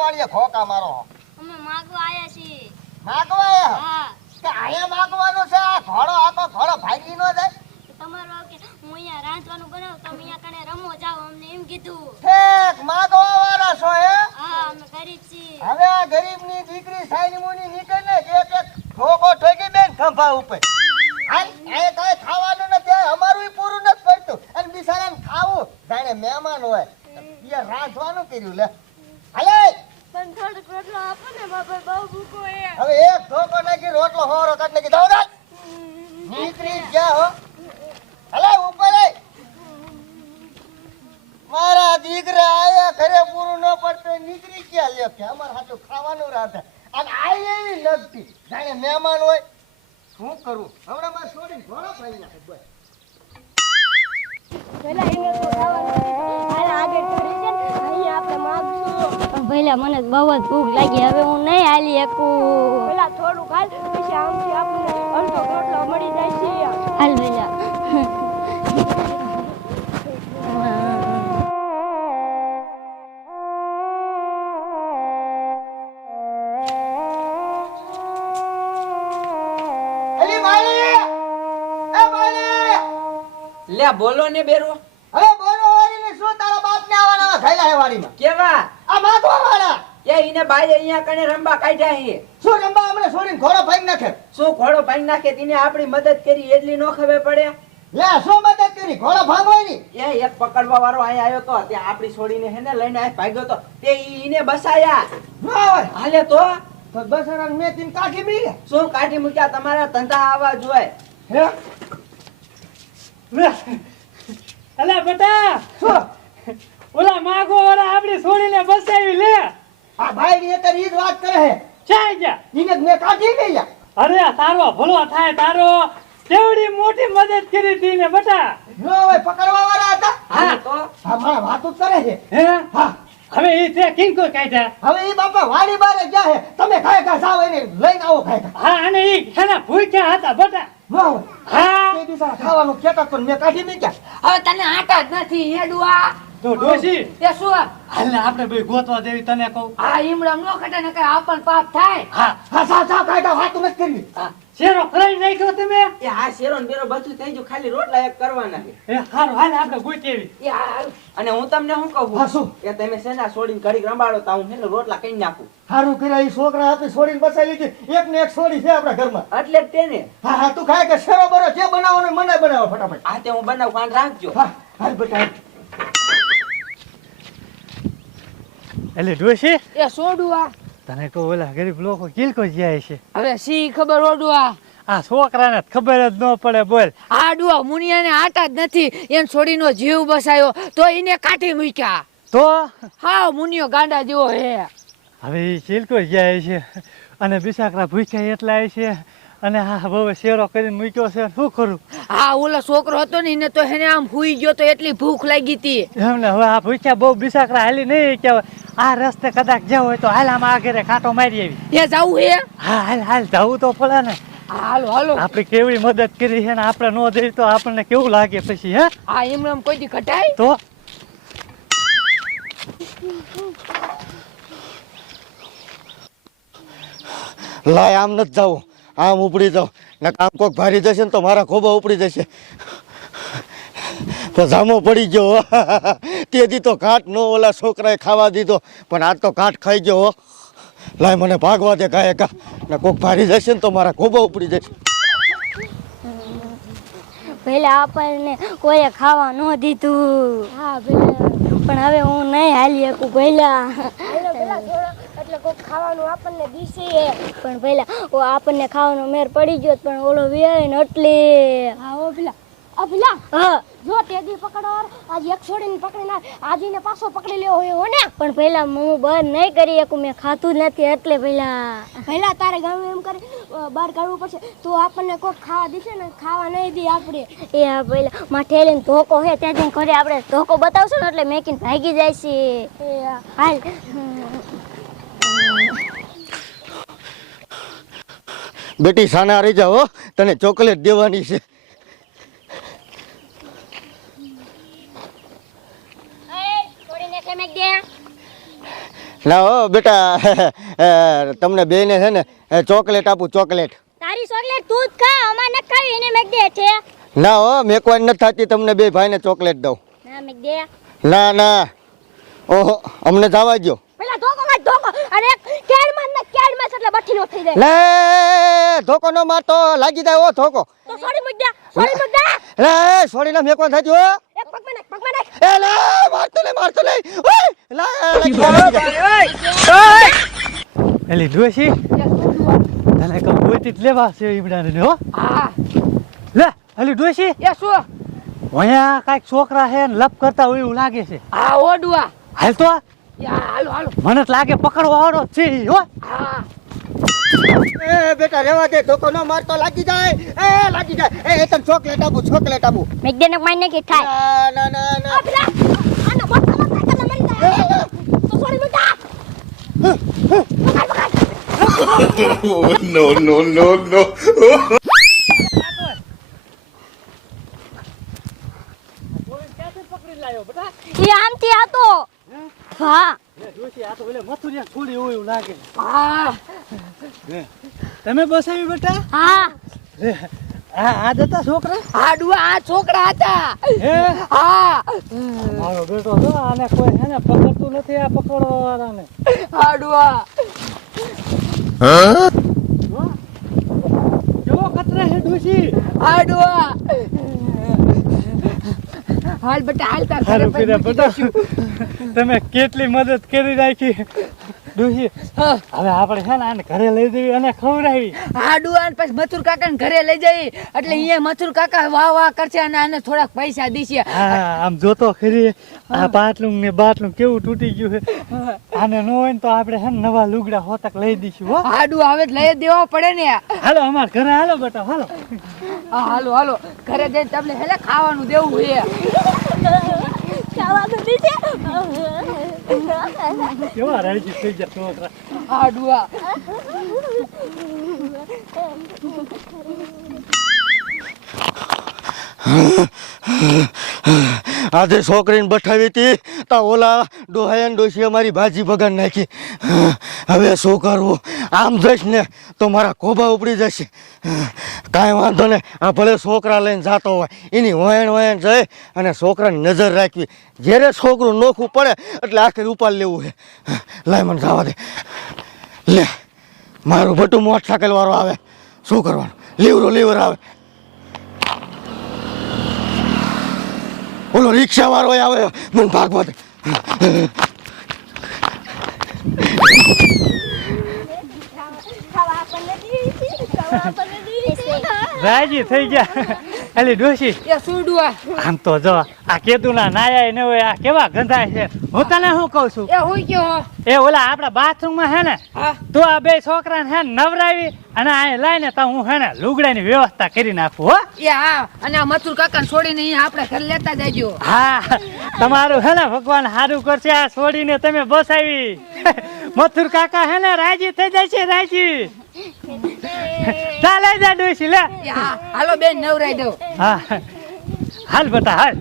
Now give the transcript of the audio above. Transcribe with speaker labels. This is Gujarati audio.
Speaker 1: વાળીએ ખોકા મારો.
Speaker 2: અમે માગવા આયા છીએ.
Speaker 1: માગવા
Speaker 2: હા.
Speaker 1: કે આયા માગવાનો છે? આ ઘોડો આખો ઘોડો ભાગી નો જાય?
Speaker 2: તમારો કે હું અહીંયા રાંધવાનું બનાવ તમે અહીંયા કણે રમો જાવ અમને એમ કીધું.
Speaker 1: ઠેક માગવા વાળા છો હે?
Speaker 2: હા અમે ગરીબ છીએ.
Speaker 1: હવે આ ગરીબની દીકરી સાઈની મુની નીકળે ને એક એક ઠોકો ઠોકી બેન ખંભા ઉપર. હાલ એ કઈ ખાવાનું ને ત્યાં અમારું પૂરું નથી પડતું. અને બિચારાને ખાવું જાણે મહેમાન હોય. યાર રાંધવાનું કર્યું લે. હાલે!
Speaker 2: આપો ને બાપા બહુ ભૂખો એ
Speaker 1: હવે એક ઠોકો નાખી રોટલો હોરો કાઢ નાખી. દઉં ને નીકળી ગયા હો. હાલે ઉપર આય. મારા દીકરા આયા ઘરે પૂરું ન પડતું નીકળી ગયા. લે કે અમારે હાથું ખાવાનું રાતે અને આ એવી જાણે મહેમાન હોય. શું કરું? હમણાં મારે છોડીને ઘોડો ફરી નાખે
Speaker 2: પેલા એને તો ખાવાનું આગળ કરી છે અહીંયા આપણે માગશું. પહેલા મને બહુ જ ભૂખ લાગી. હવે હું નહીં હાલી શકું.
Speaker 3: પેલા થોડું ખાલ પછી આમથી આપણે અડધો રોટલો મળી જાય છે.
Speaker 2: હાલ પહેલા
Speaker 1: અલી માળી એ માળી
Speaker 4: લે બોલો ને બેરો.
Speaker 1: હવે બોલો વાળીને શું તારા બાપને આવવાના? થયેલા હે વાડીમાં
Speaker 4: કેવા?
Speaker 1: આ માગવા વાળા?
Speaker 4: એ ઈને બાઈ અહીંયા કને રંબા કાઢ્યા અહીં
Speaker 1: શું રંબા? છોડીને ઘોડો ભાઈ નાખે.
Speaker 4: શું ઘોડો ભાંગી નાખે? તેને આપણી મદદ કરી એટલી નો ખબર પડે?
Speaker 1: લે શું મદદ કરી? ઘોડો ભાંગવાની?
Speaker 4: એ એક પકડવા વાળો અહીં આવ્યો તો ત્યાં આપણી છોડીને હેને લઈને ભાગ્યો તો તે ઈને બસાયા. હાલે તો.
Speaker 1: તો મેં તીન કાઢી મી
Speaker 4: શું કાઢી મૂક્યા? તમારા ધંધા આવા જોઈએ
Speaker 1: હે?
Speaker 5: અલે બેટા.
Speaker 1: શું?
Speaker 5: ઓલા માગો વાળા આપણી છોડીને બસાવી લે.
Speaker 1: આ ભાઈ ની અત્યારે ઈ વાત કરે હે.
Speaker 5: ચાય ગયા
Speaker 1: ઈને મે કાઢી ગઈ યા
Speaker 5: અરે તારો ભલો થાય તારો. કેવડી મોટી મદદ કરી હતી ને બટા.
Speaker 1: જો હવે પકડવા વાળા હતા.
Speaker 4: હા. તો?
Speaker 1: હા મારા વાતો જ કરે છે.
Speaker 5: હે?
Speaker 1: હા.
Speaker 5: હવે એ તે કિંકો કાઢ્યા?
Speaker 1: હવે એ બાપા વાડી બારે ગયા હે. તમે ખાય ખા સાવ એને લઈને આવો ખાય
Speaker 5: હા અને એ ખાના ભૂખ્યા હતા બટા.
Speaker 1: હોય
Speaker 5: હા.
Speaker 1: તે બિચારા ખાવાનું કેતા તો મેં કાઢી મી ગયા
Speaker 6: હવે તને આટા જ નથી હેડુઆ
Speaker 5: તો ડોશી!
Speaker 6: તે શું
Speaker 5: હાલ આપણે બે ગોતવા દેવી તને કહું.
Speaker 6: આ ઈમડમ નો કટે ને કઈ આપણ પાપ થાય.
Speaker 5: હા
Speaker 1: હા સાવ સાવ કાઢા વાતો નથી કરવી.
Speaker 5: શેરો કરાઈ નાખ્યો તમે?
Speaker 4: એ હા શેરો ને બેરો બધું થઈ ગયું ખાલી રોટલા એક કરવાના
Speaker 5: એ હારું હાલ આપણે ગોતેવી.
Speaker 6: એ
Speaker 4: અને હું તમને શું
Speaker 1: હા, શું?
Speaker 4: એ તમે શેના છોડીને ઘડીક રંબાડો તો હું રોટલા કઈ નાખું.
Speaker 1: સારું કર્યા છોકરા આપી છોડીને બસાવી લીધી. એક ને એક છોડી છે આપણા ઘરમાં.
Speaker 4: એટલે તેને.
Speaker 1: હા હા તું ખાય કે શેરો બરો જે બનાવો હોય મને બનાવો ફટાફટ.
Speaker 4: આ તે હું બનાવું કાન રાખજો.
Speaker 1: હા હાલ બેટા
Speaker 5: એટલે ડોશી
Speaker 6: એ સોડુઆ.
Speaker 5: તને કહું ઓલા ગરીબ લોકો કિલકો જાય છે?
Speaker 6: હવે સી ખબર ઓડુઆ
Speaker 5: આ છોકરાને ખબર જ ન પડે બોલ.
Speaker 6: આ ડુઆ મુનિયાને આટા જ નથી એમ છોડીનો જીવ બસાયો તો એને કાઢી મૂક્યા.
Speaker 5: તો?
Speaker 6: હા મુનિયો ગાંડા જેવો હે.
Speaker 5: હવે એ ચીલકો જાય છે? અને બિસાકરા ભૂખ્યા એટલા છે? અને હા બહુ શેરો કરીને મૂક્યો છે શું કરું?
Speaker 6: હા ઓલો છોકરો હતો ને એને તો એને આમ હુઈ ગયો તો એટલી ભૂખ લાગી હતી
Speaker 5: એમને હવે આ ભૂખ્યા બહુ બિસાકરા હાલી નહીં કે આ રસ્તે કદાચ જવું હોય તો હાલ આમાં આગળ કાંટો મારી આવી.
Speaker 6: એ જવું હે?
Speaker 5: હા હાલ હાલ જવું તો પડે ને.
Speaker 6: હાલો હાલો.
Speaker 5: આપણે કેવી મદદ કરી છે ને આપણે ન દઈ તો આપણને કેવું લાગે પછી હે?
Speaker 6: આ એમણે કોઈ દી કટાય
Speaker 5: તો?
Speaker 1: લાય આમ નથી જાવું. આમ ઉપડી જાવ ને કામ કોક ભારી જશે ને તો મારા ખોબા ઉપડી જશે. તો જામો પડી ગયો. હો. તેથી તો ઘાટ નો ઓલા છોકરાએ ખાવા દીધો. પણ આ તો ઘાટ ખાઈ ગયો હો. લાય મને ભાગવા દે કાંઈ કા ને કોક ભારી જશે ને તો મારા ખોબા ઉપડી જશે.
Speaker 2: પહેલા આપણને કોઈએ ખાવા ન દીધું. હા પણ હવે હું નહીં હાલી શકું પહેલા
Speaker 3: એટલે કોઈ ખાવાનું આપણને દીશે
Speaker 2: પણ પહેલા આપણને ખાવાનો મેર પડી ગયો પણ ઓલો વેય ને એટલે.
Speaker 3: હા ઓ પેલા પેલા
Speaker 2: હા.
Speaker 3: જો તે દી પકડવા આજ એક છોડીને પકડીને આજીને પાછો પકડી લેવો હોય ને.
Speaker 2: પણ પહેલા હું બંધ નહીં કરી શકું મેં ખાતું જ નથી એટલે પહેલા.
Speaker 3: પહેલા તારે ગામ એમ કરી બહાર કાઢવું પડશે. તો આપણને કોક ખાવા દેશે ને? ખાવા નહીં દે આપણે.
Speaker 2: એ હા પહેલા માથે લઈને ધોકો હે ત્યાં જઈને ઘરે આપણે ધોકો બતાવશું ને એટલે મેકીને ભાગી જાય છે. હાલ.
Speaker 1: બેટી સાના રહી જાઓ હો. તને ચોકલેટ દેવાની છે
Speaker 2: છોડીને કે મેક દે
Speaker 1: ના હો બેટા તમને બેને છે ને ચોકલેટ આપું ચોકલેટ.
Speaker 3: તારી ચોકલેટ તું જ ખા અમાર ન ખાવી એને મેક દે છે.
Speaker 1: ના હો મેકવાન નથી થતી તમને બે ભાઈને ચોકલેટ દઉં.
Speaker 3: ના મેક દે.
Speaker 1: ના ના. ઓહો અમને જવા દો
Speaker 3: પેલા ધોકો માર ધોકો. અરે કેડમાં ને કેડમાં એટલે બઠ્ઠી નો થઈ જાય.
Speaker 1: લે ધોકો ન મારતો લાગી જાય ઓ ધોકો.
Speaker 3: તો સોરી મુક દે સોરી મુક દે
Speaker 1: લે છોડીને મેકવાનું થતું હો
Speaker 3: એક પગમાં નાખ પગમાં નાખ
Speaker 1: એ લે મારતો લે મારતો લે. ઓય લે
Speaker 5: એલી ડોશી તને કહું ગોતી લેવા છે હો?
Speaker 6: હા.
Speaker 5: લે એલી ડોશી
Speaker 6: એ શું?
Speaker 5: અહીંયા કાંઈક છોકરા છે ને લપ કરતા હોય એવું લાગે છે.
Speaker 6: હા ઓડુઆ.
Speaker 5: હાલ તો
Speaker 6: હાલો હાલો.
Speaker 5: મને લાગે પકડવા વાળો છે હો?
Speaker 6: હા.
Speaker 1: એ બેટા રેવા દે ધોકો ન મારતો લાગી જાય. એ લાગી જાય. એ તને ચોકલેટ આપું ચોકલેટ આપું.
Speaker 3: મેક ને માઈને કે ખાય
Speaker 1: ના ના ના. ના
Speaker 3: આ પેલા આના બોટલા માં મરી જાય તો સોરી મુક દે
Speaker 7: no, no, no, no.
Speaker 3: આમથી આતો હા.
Speaker 5: લે આ તો ઓલે મથુરિયા છોડી હોય એવું લાગે.
Speaker 6: હા.
Speaker 5: લે તમે બસાવી બેટા?
Speaker 3: હા.
Speaker 5: આ આ છોકરા?
Speaker 6: આડુઆ આ છોકરા હતા.
Speaker 5: હે?
Speaker 6: હા.
Speaker 5: મારો બેટો જો આને કોઈ હે ને પકડતું નથી આ પકડવા વાળાને
Speaker 6: આડુઆ
Speaker 5: કેવો ખતરા હે ડોશી?
Speaker 6: આડુઆ હાલ બેટા હાલ તાર.
Speaker 5: તમે કેટલી મદદ કરી રાખી. ડોશી હવે આપણે છે ને આને ઘરે લઈ જઈએ અને ખવડાવી
Speaker 6: આડુઆ ને પછી મથુર કાકાને ઘરે લઈ જઈ એટલે અહીંયા મથુર કાકા વાહ વાહ કરશે અને આને થોડાક પૈસા દેશે.
Speaker 5: હા આમ જોતો ખરી. આ પાટલું ને બાટલું કેવું તૂટી ગયું છે. આને ન હોય ને તો આપણે છે ને નવા લુગડા હોતક લઈ દઈશું હો.
Speaker 6: આડુઆ હવે લઈ દેવો પડે ને.
Speaker 5: હાલો અમાર ઘરે હાલો બેટા હાલો.
Speaker 6: હા હાલો હાલો. ઘરે જઈને તમને હેલે ખાવાનું દેવું છે.
Speaker 3: ખાવાનું
Speaker 5: રહે છે થઈ જતો છોકરા
Speaker 1: આજે છોકરીને બઠાવી હતી, તા ઓલા ડોહાયા ડોસી અમારી ભાજી ભગન નાખી. હવે શું કરવું? આમ જઈશ ને તો મારા કોબા ઉપડી જશે. કાંઈ વાંધો ને આ ભલે છોકરા લઈને જતો હોય. એની વહેણ વહેણ જઈ અને છોકરાની નજર રાખવી. જ્યારે છોકરું નોખું પડે, એટલે આખરે ઉપાડ લેવું છે. લાય મને જવા દે. લે, મારું બટું મોટરસાઇકલ વાળો આવે. શું કરવાનું? લીવરો, લીવર આવે. ઓલો રિક્ષા વાળો આવે. મને
Speaker 3: ભાગવત
Speaker 5: રાજી થઈ ગયા. એલી ડોશી
Speaker 6: એ સુડુઆ
Speaker 5: આમ તો જો આ નાયા ને હોય આ કેવા ગંધાય છે? હું તને શું કહું છું?
Speaker 6: એ હું કયો?
Speaker 5: એ ઓલા આપણા બાથરૂમમાં હે ને તું આ બે છોકરાને હે ને નવરાવી અને આ લઈને તો હું હે ને લુગડાની વ્યવસ્થા કરી નાખું હો.
Speaker 6: એ હા અને આ મથુર કાકા છોડીને ને આપણે ઘર લેતા જજો.
Speaker 5: હા તમારું હે ને ભગવાન સારું કરશે આ છોડીને તમે બસાવી. મથુર કાકા હે ને રાજી થઈ જાય છે રાજી. લઈ જા ડોશી લે.
Speaker 6: હા હાલો બેન નવરાઈ દો
Speaker 5: હા હાલ બતા હાલ.